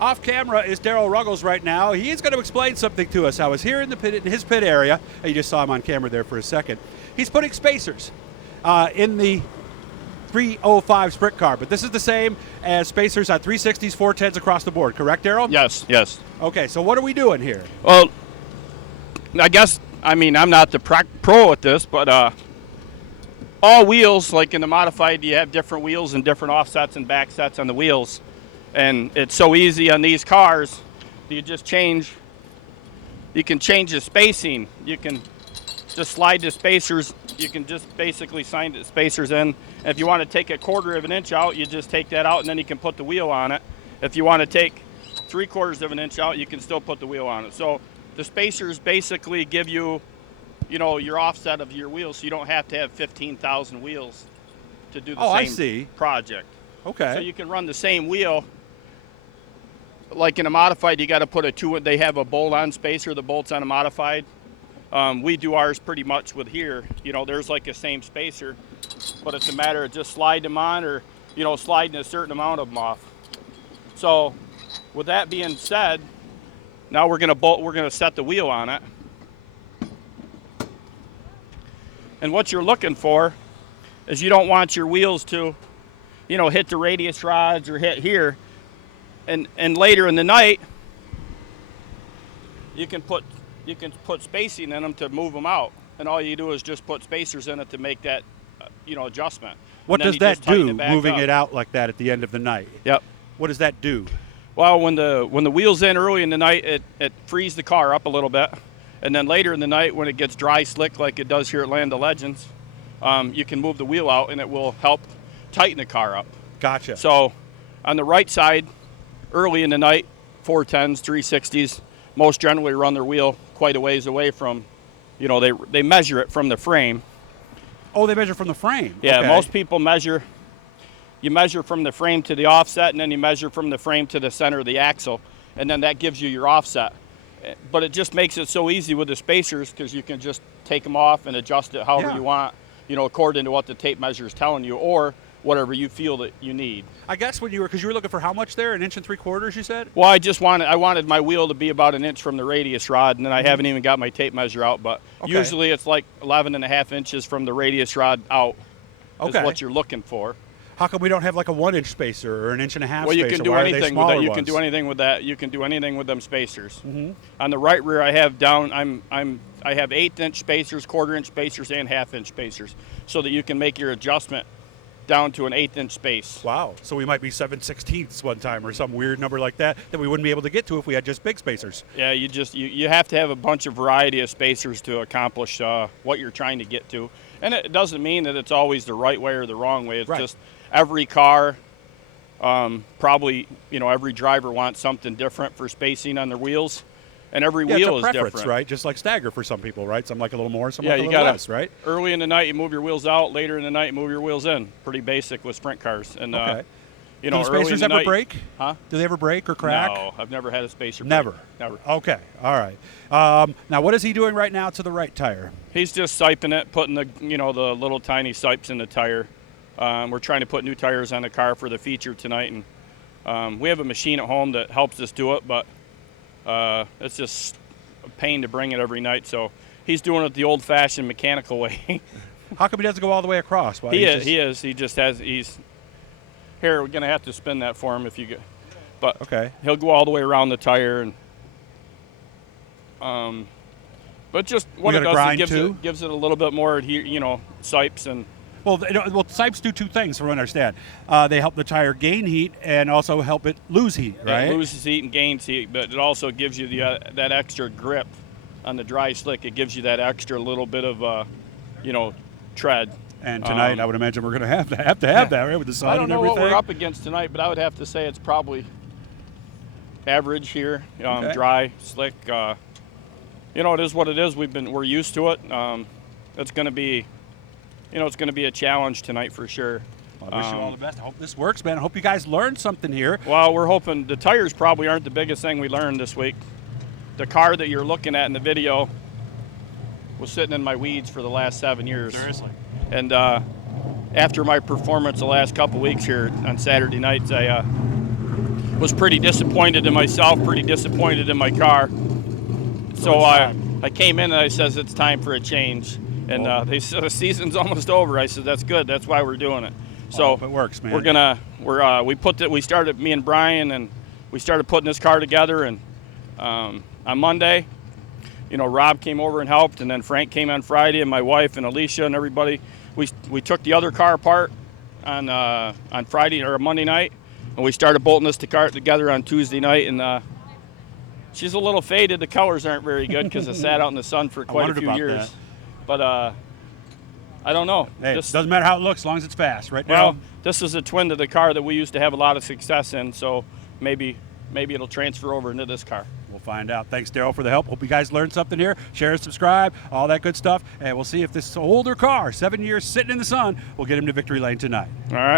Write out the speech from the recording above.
Off camera is Darryl Ruggles right now. He's going to explain something to us. I was here in the pit, in his pit area. You just saw him on camera there for a second. He's putting spacers in the 305 sprint car, but this is the same as spacers on 360s, 410s across the board, correct, Darryl? Yes, yes. Okay, so what are we doing here? Well, I guess, I'm not the pro at this, but all wheels, like in the modified, you have different wheels and different offsets and back sets on the wheels. And it's so easy on these cars. You can change the spacing. You can just slide the spacers. You can just basically slide the spacers in. And if you want to take 1/4 of an inch out, you just take that out and then you can put the wheel on it. If you want to take 3/4 of an inch out, you can still put the wheel on it. So the spacers basically give you, your offset of your wheels, so you don't have to have 15,000 wheels to do the same project. Okay. So you can run the same wheel. Like in a modified, you got to put they have a bolt-on spacer, the bolts on a modified. We do ours pretty much with here. There's like a same spacer, but it's a matter of just sliding them on or, sliding a certain amount of them off. So with that being said, now we're going to set the wheel on it. And what you're looking for is you don't want your wheels to, hit the radius rods or hit here. And later in the night, you can put spacing in them to move them out. And all you do is just put spacers in it to make that, adjustment. What does that do, moving it out like that at the end of the night? Yep. What does that do? Well, when the wheel's in early in the night, it frees the car up a little bit. And then later in the night, when it gets dry slick like it does here at Land of Legends, you can move the wheel out and it will help tighten the car up. Gotcha. So on the right side, early in the night, 410s, 360s, most generally run their wheel quite a ways away from, they measure it from the frame. Oh, they measure from the frame. Yeah, okay. Most people measure from the frame to the offset, and then you measure from the frame to the center of the axle, and then that gives you your offset. But it just makes it so easy with the spacers because you can just take them off and adjust it however you want, according to what the tape measure is telling you, or whatever you feel that you need. I guess because you were looking for how much there? 1 3/4 inches, you said? Well, I wanted my wheel to be about 1 inch from the radius rod, and then I haven't even got my tape measure out, but usually it's like 11.5 inches from the radius rod out is what you're looking for. How come we don't have like a 1 inch spacer or 1.5 inches Well, you can do anything with that. You can do anything with that. You can do anything with them spacers. Mm-hmm. On the right rear, I have down. I have 1/8 inch spacers, 1/4 inch spacers, and 1/2 inch spacers, so that you can make your adjustment down to an 1/8 inch space. Wow. So we might be 7/16 one time or some weird number like that we wouldn't be able to get to if we had just big spacers. Yeah, you have to have a bunch of variety of spacers to accomplish what you're trying to get to. And it doesn't mean that it's always the right way or the wrong way. It's just every car, probably, every driver wants something different for spacing on their wheels. And every wheel is different, right? Just like stagger for some people, right? Some like a little more, some like a little less, right? Early in the night, you move your wheels out. Later in the night, you move your wheels in. Pretty basic with sprint cars. And do the spacers ever break? Huh? Do they ever break or crack? No, I've never had a spacer break. Never. Okay, all right. Now, what is he doing right now to the right tire? He's just siping it, putting the the little tiny sipes in the tire. We're trying to put new tires on the car for the feature tonight, and we have a machine at home that helps us do it, but it's just a pain to bring it every night. So he's doing it the old-fashioned mechanical way. How come he doesn't go all the way across? He is. He just has. He's here. We're gonna have to spin that for him if you get. But he'll go all the way around the tire, and but just what it does, it gives it a little bit more, sipes and. Well, sipes do two things, from what I understand. They help the tire gain heat and also help it lose heat, right? It loses heat and gains heat, but it also gives you that extra grip on the dry slick. It gives you that extra little bit of, tread. And tonight, I would imagine we're going to have that, right, with the sun and everything? I don't know what we're up against tonight, but I would have to say it's probably average here, dry, slick. It is what it is. We're used to it. It's going to be. It's going to be a challenge tonight for sure. Well, I wish you all the best. I hope this works, man. I hope you guys learned something here. Well, we're hoping. The tires probably aren't the biggest thing we learned this week. The car that you're looking at in the video was sitting in my weeds for the last 7 years. Seriously. And after my performance the last couple weeks here on Saturday nights, was pretty disappointed in myself, pretty disappointed in my car. So I came in and I says it's time for a change. And they said the season's almost over. I said that's good. That's why we're doing it. So it works, man. We started, me and Brian, and we started putting this car together. And on Monday, Rob came over and helped, and then Frank came on Friday, and my wife and Alicia and everybody. We took the other car apart on Friday or Monday night, and we started bolting this car together on Tuesday night. And she's a little faded. The colors aren't very good because it sat out in the sun for quite a few years. That. But I don't know. Hey, it doesn't matter how it looks as long as it's fast, right? Well, this is a twin to the car that we used to have a lot of success in, so maybe it'll transfer over into this car. We'll find out. Thanks, Darryl, for the help. Hope you guys learned something here. Share, subscribe, all that good stuff. And we'll see if this older car, 7 years sitting in the sun, will get him to victory lane tonight. All right.